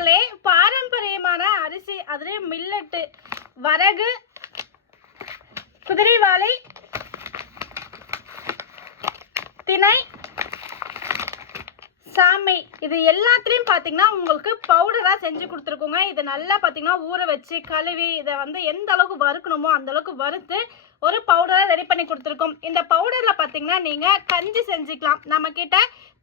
மக்களே, பாரம்பரியமான அரிசி அதுலேயும் மில்லட்டு, வரகு, குதிரைவாலி, திணை, சாமை இது எல்லாத்துலேயும் பார்த்தீங்கன்னா உங்களுக்கு பவுடராக செஞ்சு கொடுத்துருக்கோங்க. இது நல்லா பார்த்தீங்கன்னா ஊற வச்சு கழுவி இதை வந்து எந்த அளவுக்கு வறுக்கணுமோ அந்தளவுக்கு வறுத்து ஒரு பவுடராக ரெடி பண்ணி கொடுத்துருக்கோம். இந்த பவுடரில் பார்த்தீங்கன்னா நீங்கள் கஞ்சி செஞ்சுக்கலாம். நம்மக்கிட்ட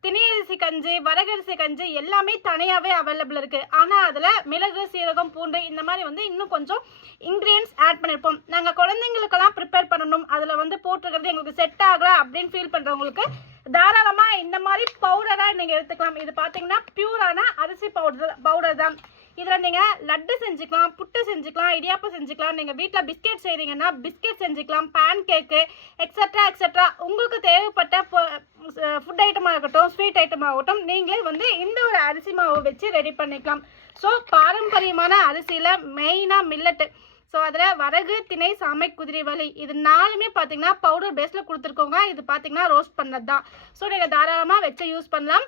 திணையரிசி கஞ்சி, வரகரிசி கஞ்சி எல்லாமே தனியாகவே அவைலபிள் இருக்குது. ஆனால் அதில் மிளகு, சீரகம், பூண்டு இந்த மாதிரி வந்து இன்னும் கொஞ்சம் இன்க்ரீடியன்ஸ் ஆட் பண்ணியிருப்போம். நாங்கள் குழந்தைங்களுக்கெல்லாம் ப்ரிப்பேர் பண்ணணும், அதில் வந்து போட்டிருக்கிறது எங்களுக்கு செட் ஆகலை அப்படின்னு ஃபீல் பண்ணுறவங்களுக்கு தாராளமாக இந்த மாதிரி பவுடராக நீங்கள் எடுத்துக்கலாம். இது பார்த்தீங்கன்னா பியூரான அரிசி பவுடர் தான். இதில் நீங்கள் லட்டு செஞ்சுக்கலாம், புட்டு செஞ்சுக்கலாம், இடியாப்பம் செஞ்சுக்கலாம். நீங்கள் வீட்டில் பிஸ்கெட் செய்கிறீங்கன்னா பிஸ்கெட் செஞ்சுக்கலாம், பேன் கேக்கு எக்ஸட்ரா எக்ஸட்ரா உங்களுக்கு தேவைப்பட்ட ஃபுட் ஐட்டமாக இருக்கட்டும், ஸ்வீட் ஐட்டமாக இருக்கட்டும், நீங்களே வந்து இந்த ஒரு அரிசி மாவு வச்சு ரெடி பண்ணிக்கலாம். ஸோ பாரம்பரியமான அரிசியில் மெயினாக மில்லட்டு. ஸோ அதில் வரகு, திணை, சாமை, குதிரைவாலி இது நாலுமே பார்த்தீங்கன்னா பவுடர் பேஸில் கொடுத்துருக்கோங்க. இது பார்த்தீங்கன்னா ரோஸ்ட் பண்ணது தான். ஸோ நீங்கள் தாராளமாக வச்சு யூஸ் பண்ணலாம்.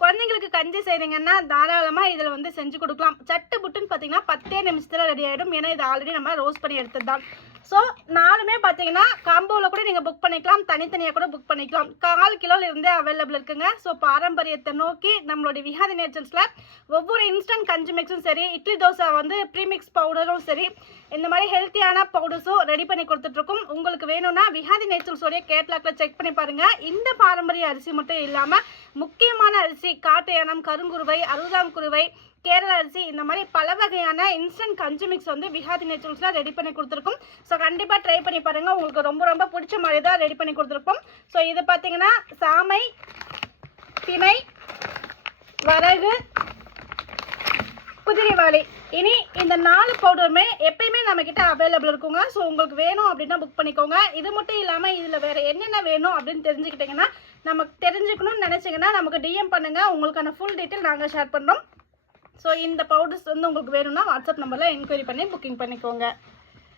குழந்தைங்களுக்கு கஞ்சி செய்கிறீங்கன்னா தாராளமாக இதில் வந்து செஞ்சு கொடுக்கலாம். சட்டு புட்டுன்னு பார்த்தீங்கன்னா 10 நிமிஷத்தில் ரெடி ஆகிடும். ஏன்னா இது ஆல்ரெடி நம்ம ரோஸ்ட் பண்ணி எடுத்தது தான். ஸோ நாலுமே பார்த்தீங்கன்னா காம்போவில் கூட நீங்கள் புக் பண்ணிக்கலாம், தனித்தனியாக கூட புக் பண்ணிக்கலாம். 1/4 கிலோலேருந்தே அவைலபிள் இருக்குங்க. ஸோ பாரம்பரியத்தை நோக்கி நம்மளுடைய விஹாதி நேச்சர்ஸில் ஒவ்வொரு இன்ஸ்டன்ட் கஞ்சி மிக்ஸும் சரி, இட்லி தோசை வந்து ப்ரீமிக்ஸ் பவுடரும் சரி, இந்த மாதிரி ஹெல்த்தியான பவுடர்ஸும் ரெடி பண்ணி கொடுத்துட்ருக்கோம். உங்களுக்கு வேணும்னா விஹாதி நேச்சர்ஸோடைய கேட்லாக்ல செக் பண்ணி பாருங்கள். இந்த பாரம்பரிய அரிசி மட்டும் இல்லாமல் முக்கியமான அரிசி காட்டு யானம், கருங்குருவை, அறுபதாம் குருவை, கேரள அரிசி இந்த மாதிரி பல வகையான இன்ஸ்டன்ட் கஞ்சி மிக்ஸ் வந்து விஹாதி நேச்சுரல்ஸில் ரெடி பண்ணி கொடுத்துருக்கோம். ஸோ கண்டிப்பாக ட்ரை பண்ணி பாருங்கள், உங்களுக்கு ரொம்ப ரொம்ப பிடிச்ச மாதிரி தான் ரெடி பண்ணி கொடுத்துருக்கோம். ஸோ இது பார்த்தீங்கன்னா சாமை, திணை, வரகு, குதிரைவாலி. இனி இந்த 4 பவுடருமே எப்பயுமே நம்மக்கிட்ட அவைலபிள் இருக்குங்க. ஸோ உங்களுக்கு வேணும் அப்படின்னா புக் பண்ணிக்கோங்க. இது மட்டும் இல்லாமல் இதில் வேறு என்னென்ன வேணும் அப்படின்னு தெரிஞ்சுக்கிட்டிங்கன்னா, நமக்கு தெரிஞ்சுக்கணும்னு நினச்சிங்கன்னா நமக்கு டிஎம் பண்ணுங்கள். உங்களுக்கான ஃபுல் டீட்டெயில் நாங்கள் ஷேர் பண்ணுறோம். ஸோ இந்த பவுடர்ஸ் வந்து உங்களுக்கு வேணும்னா வாட்ஸ்அப் நம்பரில் என்கொயரி பண்ணி புக்கிங் பண்ணிக்கோங்க.